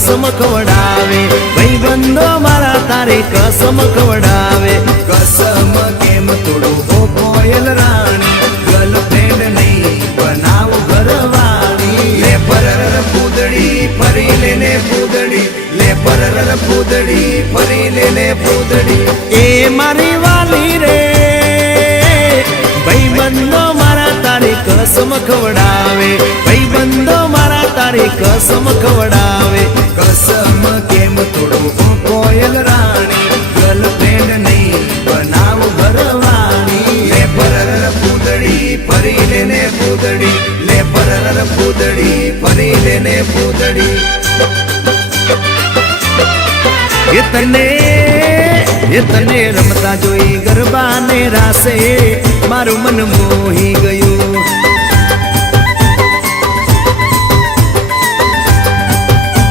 कसम खवडावे भाईबंधो मारा तारे कसम खवडावे कसम केम तोड़ो हो कोयल रानी गर्लफ्रेंड नहीं बनाव घरवाली ले परर पूदड़ी फरी लेने पूदड़ी ले परर पूदड़ी फरी लेने पूदड़ी ए मारी वाली रे भाईबंधो मारा तारे कसम खवडावे भाईबंधो मारा तारे कसम खवडावे कसम केम तोड़ो हो कोयल रानी गर्लफ्रेंड नहीं बनाव घरवाली ले परर पूदड़ी फरी लेने पूदड़ी ले परर पूदड़ी फरी लेने पूदड़ी ये तने रमता जोई गरबा ने रासे मारू मन मोही गयो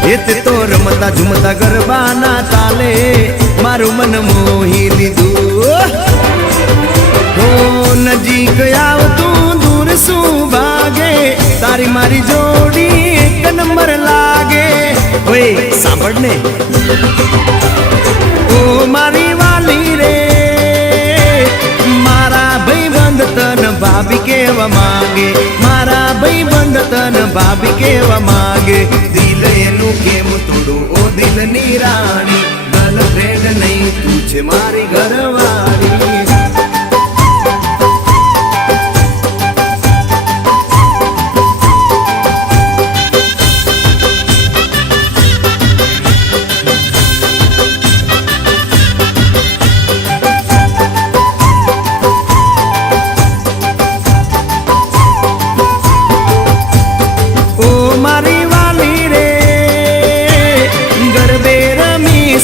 ये तो रमता झुमता गरबा ना ताले मारू मन मोही लीधु हो नजीक आव तू दूर सू भागे तारी मारी जोड़ी एक नंबर लागे ओए सांभळने ओ मारी वाली रे मारा भाईबंध तन भाभी केवा मांगे मारा भाईबंध तन भाभी केवा मांगे दिल एनु केम तोड़ो ओ दिल नी रानी गर्लफ्रेंड नहीं तू छे मारी घरवाली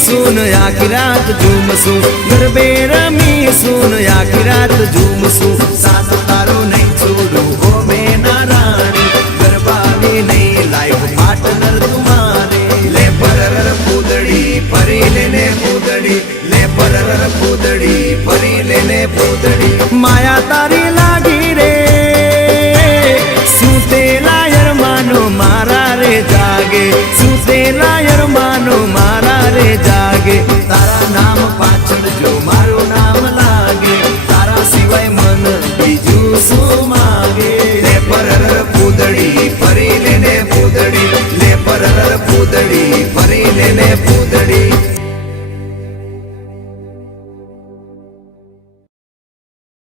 सुन आखी रात झूमसू गरबे रमी सुन आखी रात झूमसू साथ तारो नहीं छोड़ो हो मेना रानी गरबा में नहीं लाइफ पार्टनर तुम्हारे ले परर पूदड़ी फरी लेने पूदड़ी ले परर पूदड़ी फरी लेने पूदड़ी माया तारी लागी रे सूते लायर मानो मारा रे जागे सूते लायर मानो मारा रे जागे तारा नाम पाछળ जो मारो नाम लागे तारा सिवाय मन बीजू सु मागे ले परर पूदड़ी फरी लेने पूदड़ी ले परर पूदड़ी फरी लेने पूदड़ी